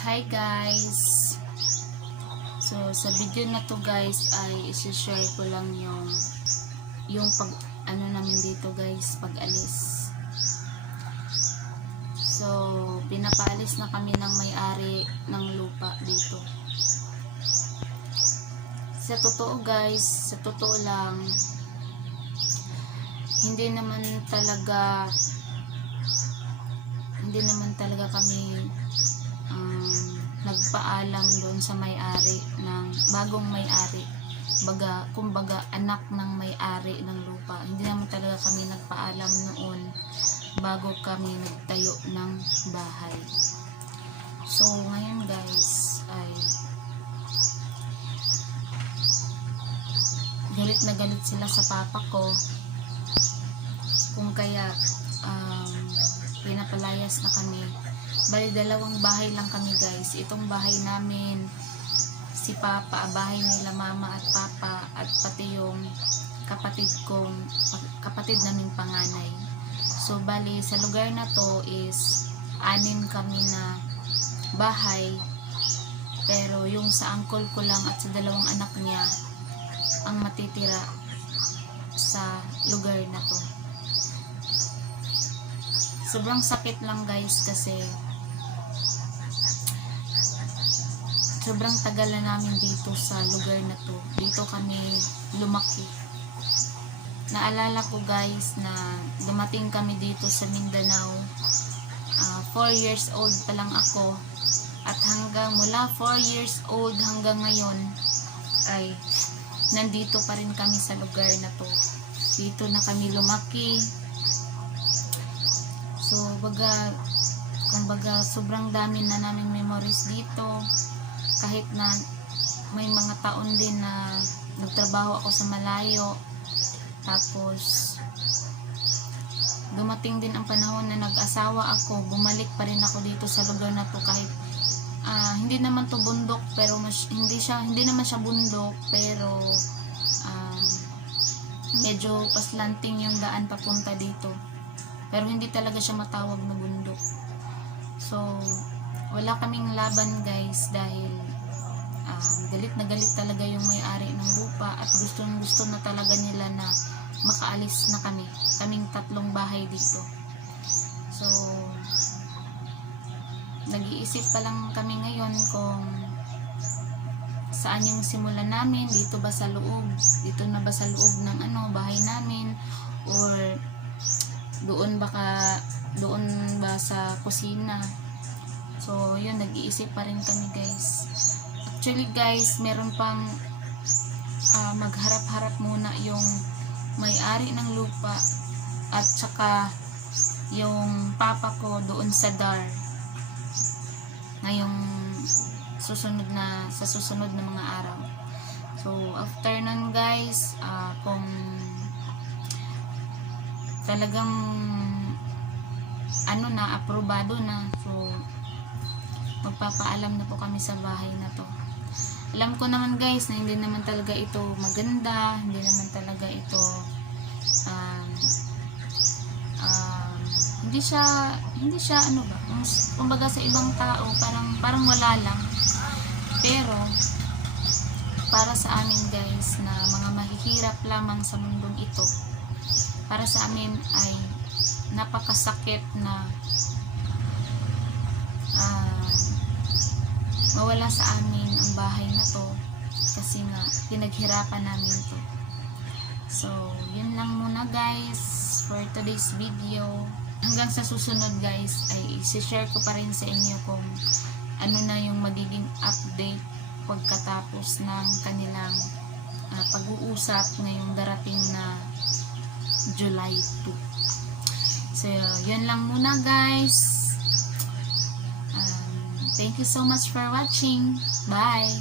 Hi guys! So sa video na to guys ay isi-share ko lang yung pag ano namin dito guys, pag alis. So pinapaalis na kami ng may-ari ng lupa dito. Sa totoo guys, sa totoo lang, hindi naman talaga kami nagpaalam doon sa may-ari ng bagong may-ari, kumbaga anak ng may-ari ng lupa. Hindi naman talaga kami nagpaalam noon bago kami nagtayo ng bahay. So ngayon guys ay galit na galit sila sa papa ko kung kaya pinapalayas na kami. Bali, dalawang bahay lang kami guys. Itong bahay namin, si papa, bahay nila mama at papa, at pati yung kapatid naming panganay. So bali, sa lugar na to is 6 kami na bahay, pero yung sa uncle ko lang at sa 2 anak niya ang matitira sa lugar na to. Sobrang sakit lang guys kasi sobrang tagal na namin dito sa lugar na to. Dito kami lumaki. Naalala ko guys na dumating kami dito sa Mindanao. 4 years old pa lang ako. At mula 4 years old hanggang ngayon ay nandito pa rin kami sa lugar na to. Dito na kami lumaki. So, kumbaga sobrang dami na naming memories dito. Kahit na may mga taon din na nagtrabaho ako sa malayo. Tapos, dumating din ang panahon na nag-asawa ako. Bumalik pa rin ako dito sa lugar na to kahit hindi naman to bundok, pero hindi naman siya bundok, pero medyo paslanting yung daan papunta dito. Pero hindi talaga siya matawag na bundok. So, wala kaming laban guys dahil galit na galit talaga yung may-ari ng lupa at gusto na talaga nila na makaalis na kaming 3 bahay dito. So, nag-iisip pa lang kami ngayon kung saan yung simulan namin, dito ba sa loob, dito na ba sa loob ng bahay namin, or doon ba sa kusina. So yun, nag-iisip pa rin kami guys. Actually guys, meron pang magharap-harap muna yung may-ari ng lupa at saka yung papa ko doon sa DAR ngayong sa susunod na mga araw. So after nun guys, kung talagang aprobado na, so magpapaalam na po kami sa bahay na to. Alam ko naman guys na hindi naman talaga ito maganda, hindi naman talaga ito hindi siya kumbaga sa ibang tao parang wala lang, pero para sa amin guys na mga mahihirap lamang sa mundong ito, para sa amin ay napakasakit na mawala sa amin ang bahay na to kasi nga pinaghirapan namin to. So yun lang muna guys for today's video. Hanggang sa susunod guys ay isi-share ko pa rin sa inyo kung ano na yung magiging update pagkatapos ng kanilang pag-uusap ngayong darating na July 2. So yun lang muna guys. Thank you so much for watching. Bye!